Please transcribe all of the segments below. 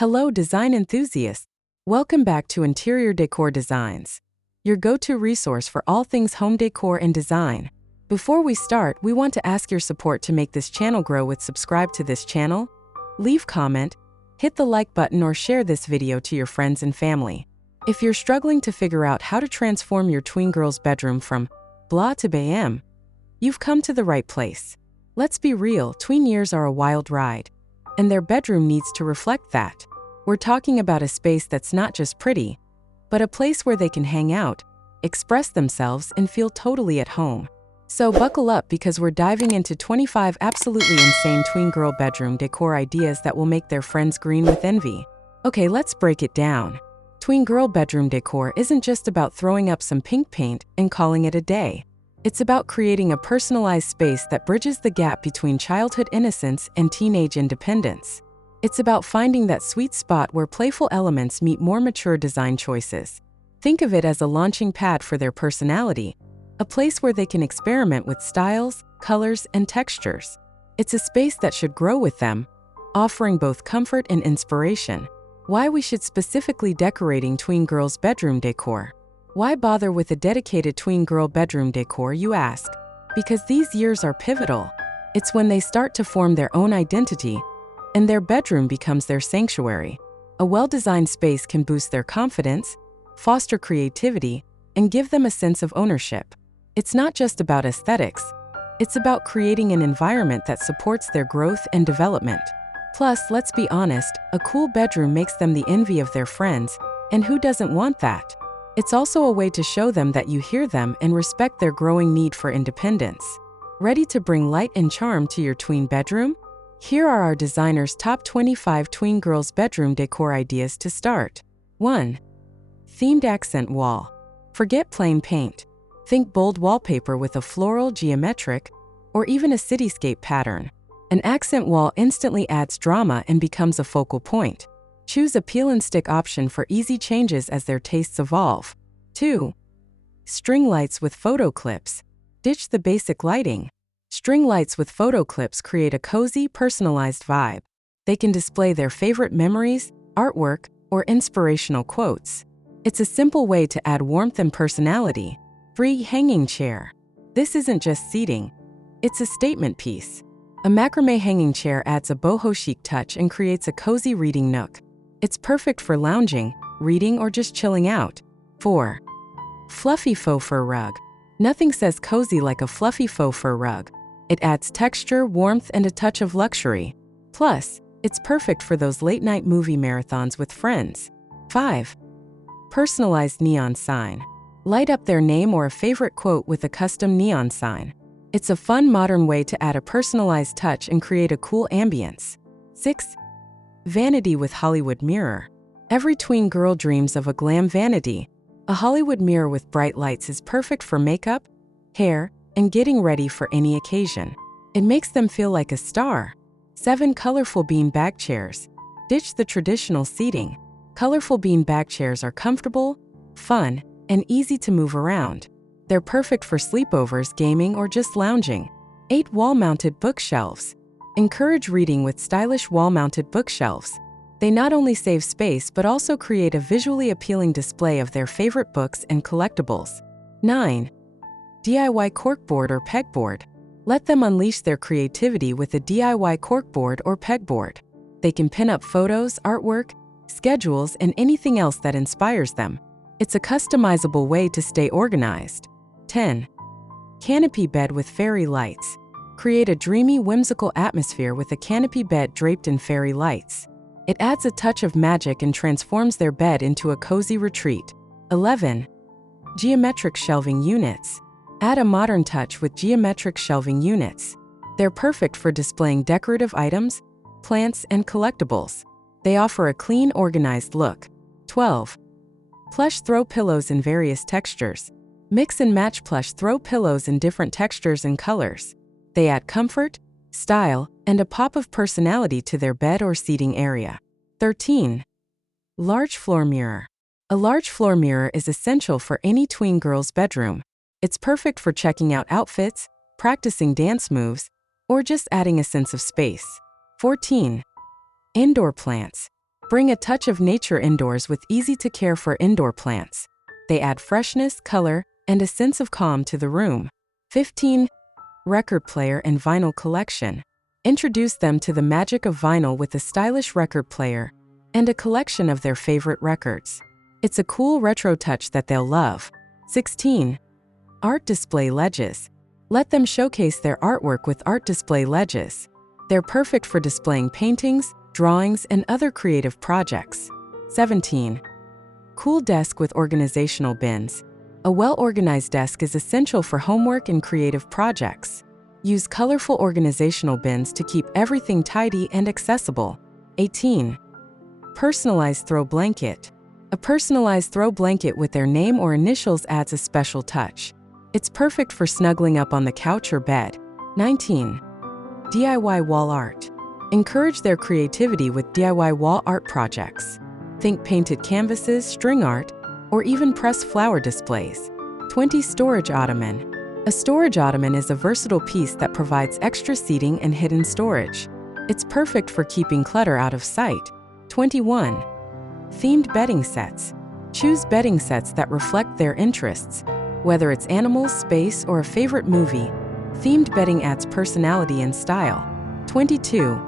Hello, design enthusiasts. Welcome back to Interior Decor Designs, your go-to resource for all things home decor and design. Before we start, we want to ask your support to make this channel grow with subscribe to this channel, leave comment, hit the like button or share this video to your friends and family. If you're struggling to figure out how to transform your tween girl's bedroom from blah to bam, you've come to the right place. Let's be real, tween years are a wild ride, and their bedroom needs to reflect that. We're talking about a space that's not just pretty, but a place where they can hang out, express themselves, and feel totally at home. So buckle up because we're diving into 25 absolutely insane tween girl bedroom decor ideas that will make their friends green with envy. Okay, let's break it down. Tween girl bedroom decor isn't just about throwing up some pink paint and calling it a day. It's about creating a personalized space that bridges the gap between childhood innocence and teenage independence. It's about finding that sweet spot where playful elements meet more mature design choices. Think of it as a launching pad for their personality, a place where they can experiment with styles, colors, and textures. It's a space that should grow with them, offering both comfort and inspiration. Why we should specifically decorating tween girls' bedroom decor. Why bother with a dedicated tween girl bedroom decor, you ask? Because these years are pivotal. It's when they start to form their own identity, and their bedroom becomes their sanctuary. A well-designed space can boost their confidence, foster creativity, and give them a sense of ownership. It's not just about aesthetics, it's about creating an environment that supports their growth and development. Plus, let's be honest, a cool bedroom makes them the envy of their friends, and who doesn't want that? It's also a way to show them that you hear them and respect their growing need for independence. Ready to bring light and charm to your tween bedroom? Here are our designers' top 25 tween girls' bedroom decor ideas to start. 1. Themed accent wall. Forget plain paint. Think bold wallpaper with a floral, geometric, or even a cityscape pattern. An accent wall instantly adds drama and becomes a focal point. Choose a peel and stick option for easy changes as their tastes evolve. 2. String lights with photo clips. Ditch the basic lighting. String lights with photo clips create a cozy, personalized vibe. They can display their favorite memories, artwork, or inspirational quotes. It's a simple way to add warmth and personality. 3. Hanging chair. This isn't just seating, it's a statement piece. A macrame hanging chair adds a boho chic touch and creates a cozy reading nook. It's perfect for lounging, reading, or just chilling out. 4. Fluffy faux fur rug. Nothing says cozy like a fluffy faux fur rug. It adds texture, warmth, and a touch of luxury. Plus, it's perfect for those late-night movie marathons with friends. 5. Personalized neon sign. Light up their name or a favorite quote with a custom neon sign. It's a fun, modern way to add a personalized touch and create a cool ambience. 6. Vanity with Hollywood mirror. Every tween girl dreams of a glam vanity. A Hollywood mirror with bright lights is perfect for makeup, hair, and getting ready for any occasion. It makes them feel like a star. 7. Colorful bean bag chairs. Ditch the traditional seating. Colorful bean bag chairs are comfortable, fun, and easy to move around. They're perfect for sleepovers, gaming, or just lounging. 8. Wall-mounted bookshelves. Encourage reading with stylish wall-mounted bookshelves. They not only save space but also create a visually appealing display of their favorite books and collectibles. 9. DIY corkboard or pegboard. Let them unleash their creativity with a DIY corkboard or pegboard. They can pin up photos, artwork, schedules, and anything else that inspires them. It's a customizable way to stay organized. 10. Canopy bed with fairy lights. Create a dreamy, whimsical atmosphere with a canopy bed draped in fairy lights. It adds a touch of magic and transforms their bed into a cozy retreat. 11. Geometric shelving units. Add a modern touch with geometric shelving units. They're perfect for displaying decorative items, plants, and collectibles. They offer a clean, organized look. 12. Plush throw pillows in various textures. Mix and match plush throw pillows in different textures and colors. They add comfort, style, and a pop of personality to their bed or seating area. 13. Large floor mirror. A large floor mirror is essential for any tween girl's bedroom. It's perfect for checking out outfits, practicing dance moves, or just adding a sense of space. 14. Indoor plants. Bring a touch of nature indoors with easy-to-care for indoor plants. They add freshness, color, and a sense of calm to the room. 15. Record player and vinyl collection. Introduce them to the magic of vinyl with a stylish record player and a collection of their favorite records. It's a cool retro touch that they'll love. 16. Art display ledges. Let them showcase their artwork with art display ledges. They're perfect for displaying paintings, drawings, and other creative projects. 17. Cool desk with organizational bins. A well-organized desk is essential for homework and creative projects. Use colorful organizational bins to keep everything tidy and accessible. 18. Personalized throw blanket. A personalized throw blanket with their name or initials adds a special touch. It's perfect for snuggling up on the couch or bed. 19. DIY wall art. Encourage their creativity with DIY wall art projects. Think painted canvases, string art, or even pressed flower displays. 20. Storage ottoman. A storage ottoman is a versatile piece that provides extra seating and hidden storage. It's perfect for keeping clutter out of sight. 21. Themed bedding sets. Choose bedding sets that reflect their interests. Whether it's animals, space, or a favorite movie, themed bedding adds personality and style. 22.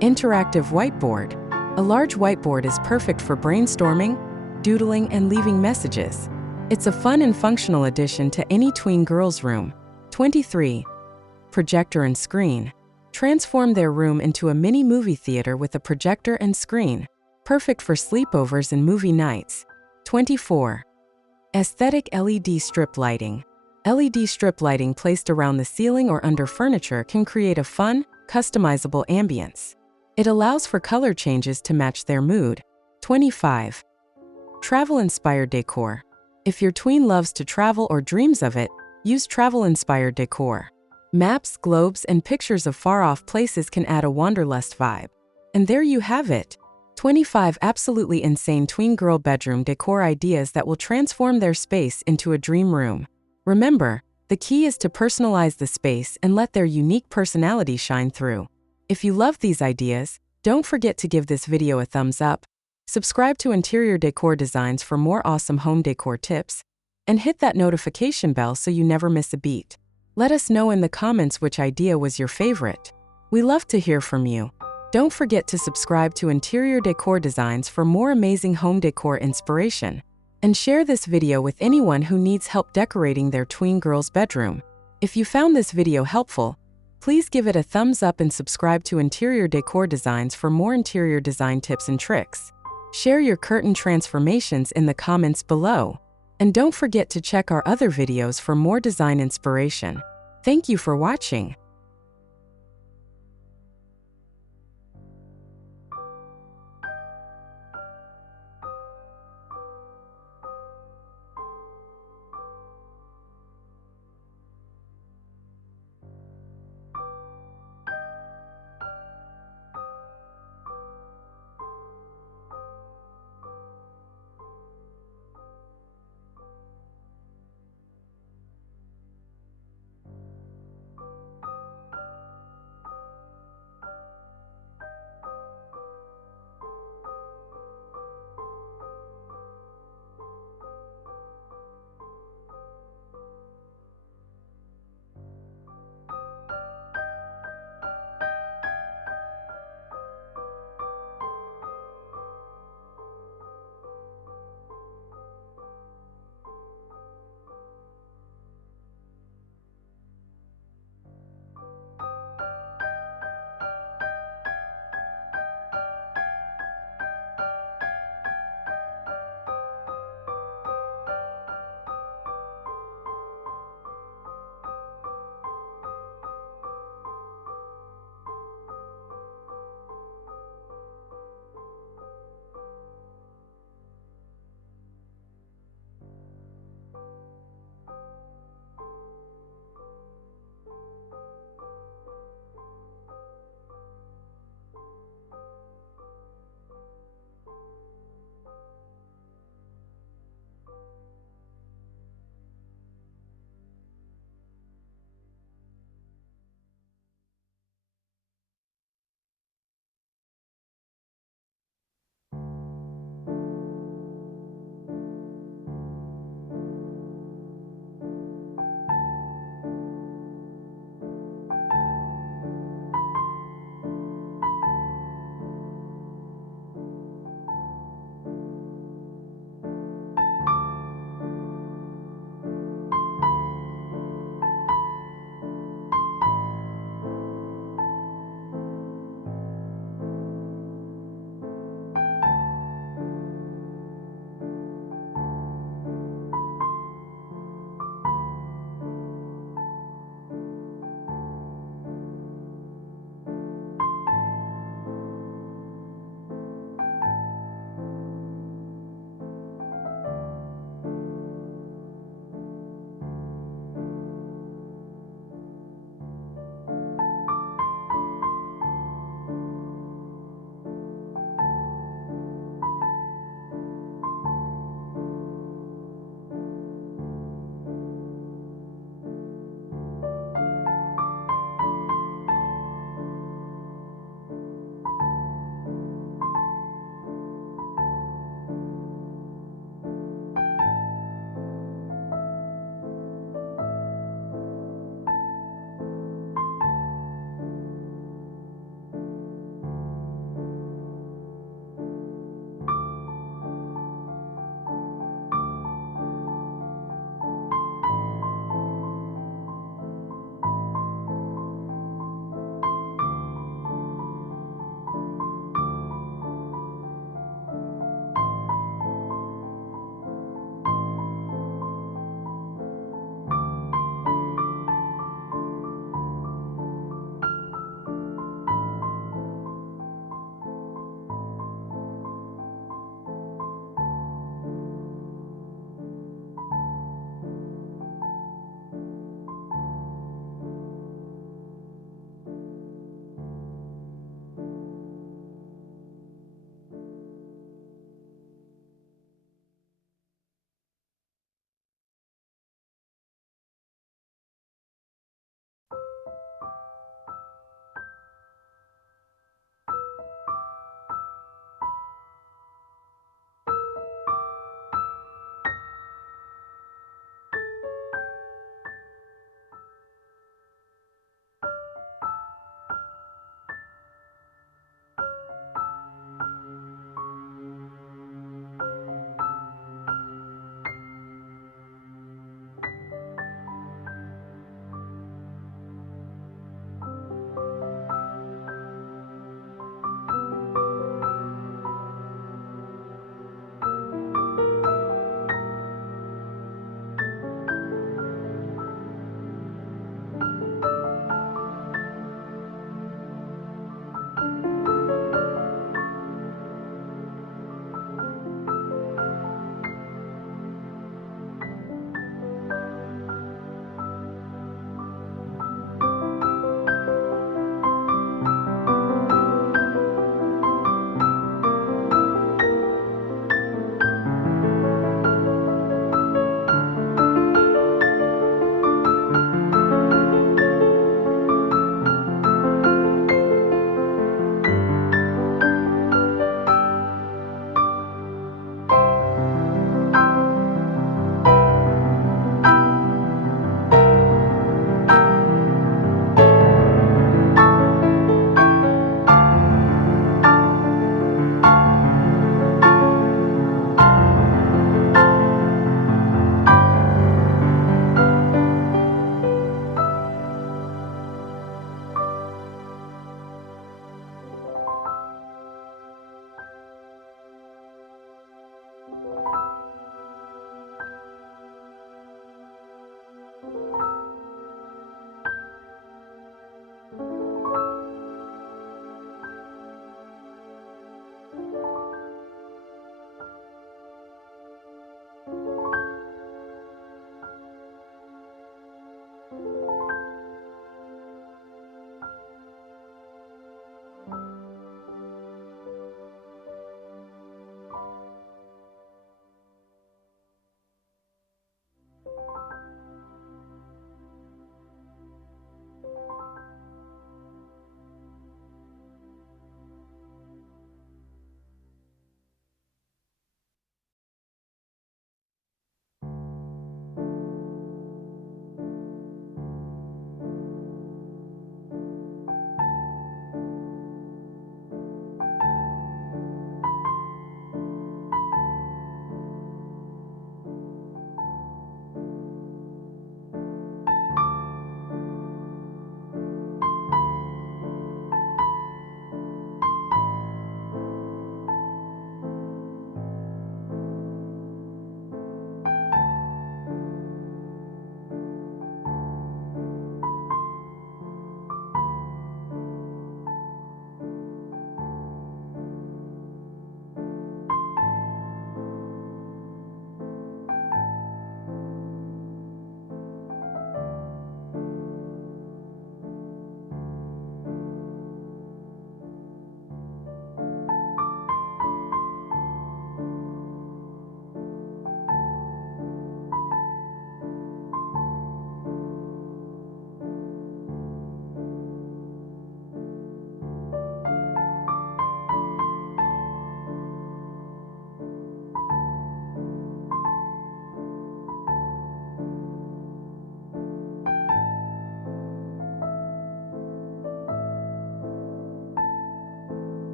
Interactive whiteboard. A large whiteboard is perfect for brainstorming, doodling, and leaving messages. It's a fun and functional addition to any tween girl's room. 23. Projector and screen. Transform their room into a mini movie theater with a projector and screen. Perfect for sleepovers and movie nights. 24. Aesthetic LED strip lighting. LED strip lighting placed around the ceiling or under furniture can create a fun, customizable ambience. It allows for color changes to match their mood. 25. Travel-inspired decor. If your tween loves to travel or dreams of it, use travel-inspired decor. Maps, globes, and pictures of far-off places can add a wanderlust vibe. And there you have it. 25 absolutely insane tween girl bedroom decor ideas that will transform their space into a dream room. Remember, the key is to personalize the space and let their unique personality shine through. If you love these ideas, don't forget to give this video a thumbs up, subscribe to Interior Decor Designs for more awesome home decor tips, and hit that notification bell so you never miss a beat. Let us know in the comments which idea was your favorite. We love to hear from you. Don't forget to subscribe to Interior Decor Designs for more amazing home decor inspiration, and share this video with anyone who needs help decorating their tween girl's bedroom. If you found this video helpful, please give it a thumbs up and subscribe to Interior Decor Designs for more interior design tips and tricks. Share your curtain transformations in the comments below. And don't forget to check our other videos for more design inspiration. Thank you for watching.